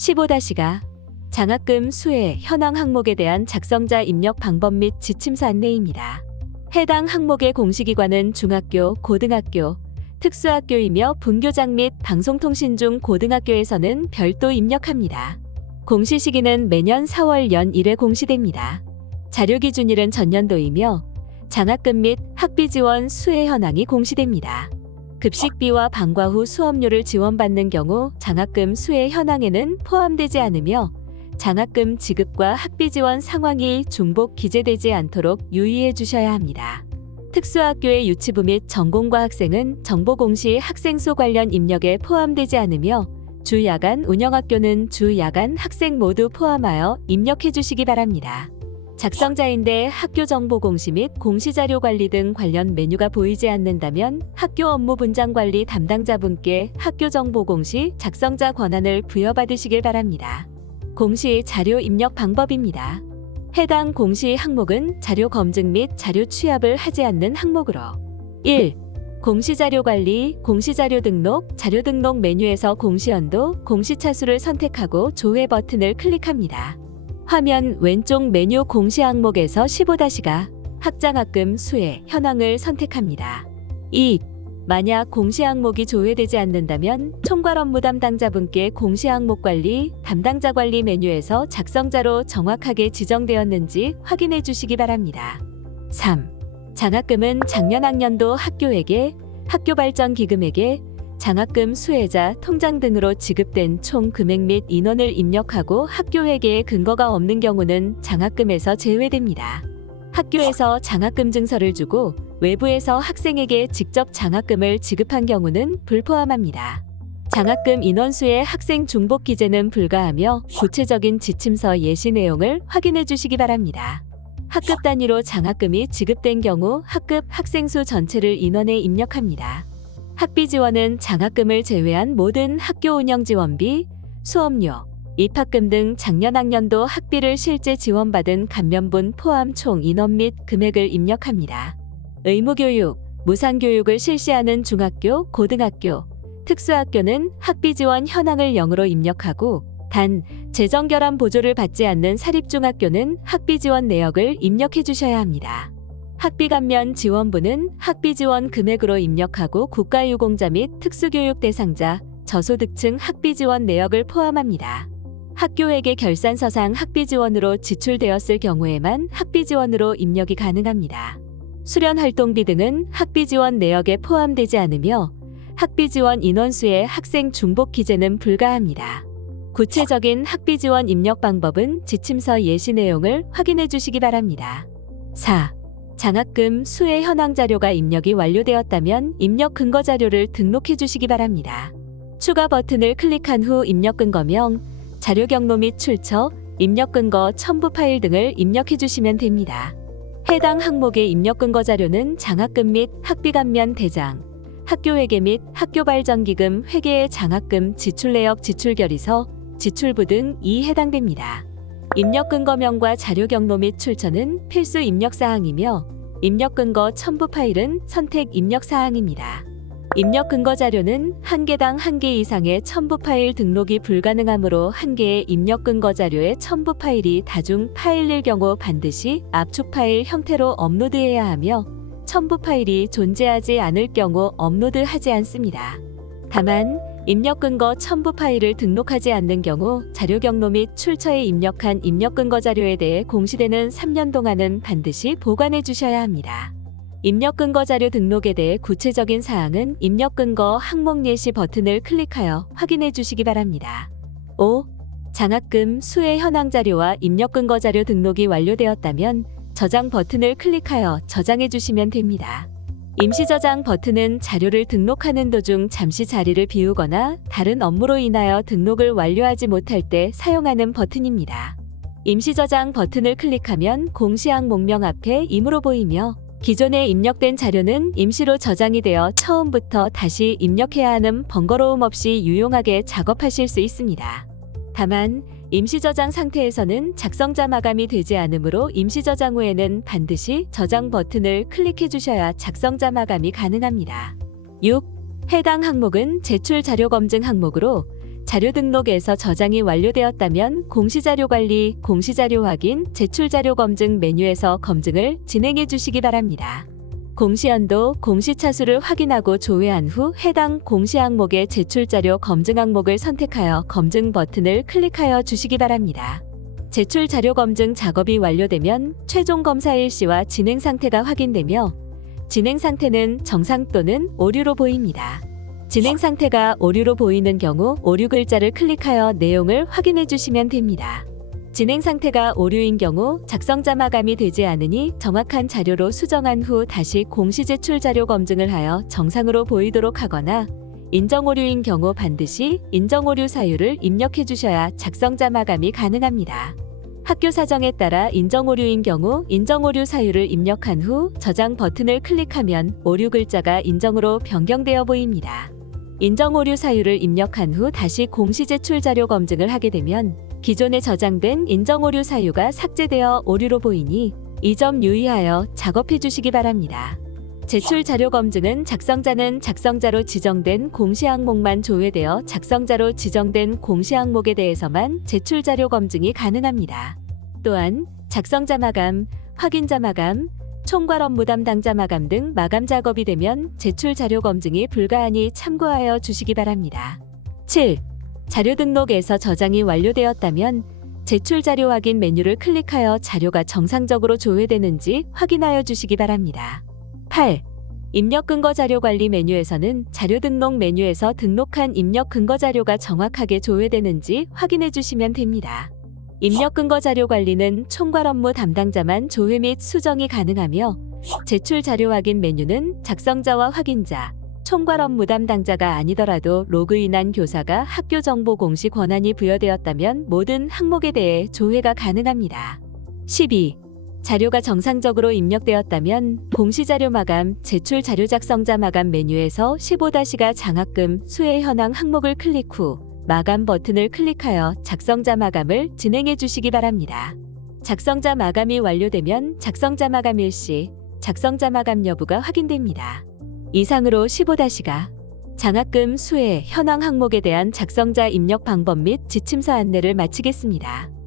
15-가 장학금 수혜 현황 항목에 대한 작성자 입력 방법 및 지침서 안내입니다. 해당 항목의 공시기관은 중학교, 고등학교, 특수학교이며 분교장 및 방송통신 중 고등학교에서는 별도 입력합니다. 공시 시기는 매년 4월 연 1회 공시됩니다. 자료 기준일은 전년도이며 장학금 및 학비 지원 수혜 현황이 공시됩니다. 급식비와 방과 후 수업료를 지원받는 경우 장학금 수혜 현황에는 포함되지 않으며 장학금 지급과 학비 지원 상황이 중복 기재되지 않도록 유의해 주셔야 합니다. 특수학교의 유치부 및 전공과 학생은 정보 공시 학생수 관련 입력에 포함되지 않으며 주 야간 운영학교는 주 야간 학생 모두 포함하여 입력해 주시기 바랍니다. 작성자인데 학교 정보 공시 및 공시 자료 관리 등 관련 메뉴가 보이지 않는다면 학교 업무 분장 관리 담당자분께 학교 정보 공시 작성자 권한을 부여받으시길 바랍니다. 공시 자료 입력 방법입니다. 해당 공시 항목은 자료 검증 및 자료 취합을 하지 않는 항목으로 1. 공시자료 관리, 공시자료 등록, 자료 등록 메뉴에서 공시연도, 공시차수를 선택하고 조회 버튼을 클릭합니다. 화면 왼쪽 메뉴 공시 항목에서 15-가 학장학금 수혜 현황을 선택합니다. 2. 만약 공시 항목이 조회되지 않는다면 총괄 업무 담당자분께 공시 항목 관리, 담당자 관리 메뉴에서 작성자로 정확하게 지정되었는지 확인해 주시기 바랍니다. 3. 장학금은 작년 학년도 학교에게, 학교 발전 기금에게, 장학금 수혜자 통장 등으로 지급된 총 금액 및 인원을 입력하고 학교 회계에 근거가 없는 경우는 장학금에서 제외됩니다. 학교에서 장학금 증서를 주고 외부에서 학생에게 직접 장학금을 지급한 경우는 불포함합니다. 장학금 인원수의 학생 중복 기재는 불가하며 구체적인 지침서 예시 내용을 확인해 주시기 바랍니다. 학급 단위로 장학금이 지급된 경우 학급 학생 수 전체를 인원에 입력합니다. 학비 지원은 장학금을 제외한 모든 학교 운영 지원비, 수업료, 입학금 등 작년 학년도 학비를 실제 지원받은 감면분 포함 총 인원 및 금액을 입력합니다. 의무교육, 무상교육을 실시하는 중학교, 고등학교, 특수학교는 학비 지원 현황을 0으로 입력하고 단 재정 결함 보조를 받지 않는 사립중학교는 학비 지원 내역을 입력해 주셔야 합니다. 학비 감면 지원부는 학비 지원 금액으로 입력하고 국가유공자 및 특수교육 대상자, 저소득층 학비 지원 내역을 포함합니다. 학교에게 결산서상 학비 지원으로 지출되었을 경우에만 학비 지원으로 입력이 가능합니다. 수련 활동비 등은 학비 지원 내역에 포함되지 않으며 학비 지원 인원수의 학생 중복 기재는 불가합니다. 구체적인 학비 지원 입력 방법은 지침서 예시 내용을 확인해 주시기 바랍니다. 4. 장학금 수혜 현황 자료가 입력이 완료되었다면 입력 근거 자료를 등록해 주시기 바랍니다. 추가 버튼을 클릭한 후 입력 근거명, 자료 경로 및 출처, 입력 근거 첨부 파일 등을 입력해 주시면 됩니다. 해당 항목의 입력 근거 자료는 장학금 및 학비 감면 대장, 학교 회계 및 학교 발전 기금 회계의 장학금 지출 내역 지출 결의서, 지출부 등이 해당됩니다. 입력 근거명과 자료 경로 및 출처는 필수 입력 사항이며 입력 근거 첨부 파일은 선택 입력 사항입니다. 입력 근거 자료는 한 개당 한 개 이상의 첨부 파일 등록이 불가능하므로 한 개의 입력 근거 자료의 첨부 파일이 다중 파일일 경우 반드시 압축 파일 형태로 업로드해야 하며 첨부 파일이 존재하지 않을 경우 업로드하지 않습니다. 다만 입력 근거 첨부 파일을 등록하지 않는 경우 자료 경로 및 출처에 입력한 입력 근거 자료에 대해 공시되는 3년 동안은 반드시 보관해 주셔야 합니다. 입력 근거 자료 등록에 대해 구체적인 사항은 입력 근거 항목 예시 버튼을 클릭하여 확인해 주시기 바랍니다. 5. 장학금 수혜 현황 자료와 입력 근거 자료 등록이 완료되었다면 저장 버튼을 클릭하여 저장해 주시면 됩니다. 임시 저장 버튼은 자료를 등록하는 도중 잠시 자리를 비우거나 다른 업무로 인하여 등록을 완료하지 못할 때 사용하는 버튼입니다. 임시 저장 버튼을 클릭하면 공시 항 목명 앞에 임으로 보이며 기존에 입력된 자료는 임시로 저장이 되어 처음부터 다시 입력해야 하는 번거로움 없이 유용하게 작업하실 수 있습니다. 다만 임시 저장 상태에서는 작성자 마감이 되지 않으므로 임시 저장 후에는 반드시 저장 버튼을 클릭해 주셔야 작성자 마감이 가능합니다. 6. 해당 항목은 제출 자료 검증 항목으로 자료 등록에서 저장이 완료되었다면 공시자료 관리, 공시자료 확인, 제출 자료 검증 메뉴에서 검증을 진행해 주시기 바랍니다. 공시연도, 공시차수를 확인하고 조회한 후 해당 공시 항목의 제출 자료 검증 항목을 선택하여 검증 버튼을 클릭하여 주시기 바랍니다. 제출 자료 검증 작업이 완료되면 최종 검사 일시와 진행 상태가 확인되며 진행 상태는 정상 또는 오류로 보입니다. 진행 상태가 오류로 보이는 경우 오류 글자를 클릭하여 내용을 확인해 주시면 됩니다. 진행 상태가 오류인 경우 작성자 마감이 되지 않으니 정확한 자료로 수정한 후 다시 공시 제출 자료 검증을 하여 정상으로 보이도록 하거나 인정 오류인 경우 반드시 인정 오류 사유를 입력해 주셔야 작성자 마감이 가능합니다. 학교 사정에 따라 인정 오류인 경우 인정 오류 사유를 입력한 후 저장 버튼을 클릭하면 오류 글자가 인정으로 변경되어 보입니다. 인정 오류 사유를 입력한 후 다시 공시 제출 자료 검증을 하게 되면 기존에 저장된 인정 오류 사유가 삭제되어 오류로 보이니 이 점 유의하여 작업해 주시기 바랍니다. 제출 자료 검증은 작성자는 작성자로 지정된 공시 항목만 조회되어 작성자로 지정된 공시 항목에 대해서만 제출 자료 검증이 가능합니다. 또한 작성자 마감, 확인자 마감, 총괄 업무 담당자 마감 등 마감 작업이 되면 제출 자료 검증이 불가하니 참고하여 주시기 바랍니다. 7. 자료 등록에서 저장이 완료되었다면 제출 자료 확인 메뉴를 클릭하여 자료가 정상적으로 조회되는지 확인하여 주시기 바랍니다. 8. 입력 근거 자료 관리 메뉴에서는 자료 등록 메뉴에서 등록한 입력 근거 자료가 정확하게 조회되는지 확인해 주시면 됩니다. 입력 근거 자료 관리는 총괄 업무 담당자만 조회 및 수정이 가능하며 제출 자료 확인 메뉴는 작성자와 확인자, 총괄 업 무 담 당자가 아니더라도 로그인한 교사가 학교 정보 공시 권한이 부여되었다면 모든 항목에 대해 조회가 가능합니다. 12. 자료가 정상적으로 입력되었다면 공시 자료 마감, 제출 자료 작성자 마감 메뉴에서 15-가 장학금 수혜 현황 항목을 클릭 후 마감 버튼을 클릭하여 작성자 마감을 진행해 주시기 바랍니다. 작성자 마감이 완료되면 작성자 마감 일시, 작성자 마감 여부가 확인됩니다. 이상으로 15-가 장학금 수혜 현황 항목에 대한 작성자 입력 방법 및 지침서 안내를 마치겠습니다.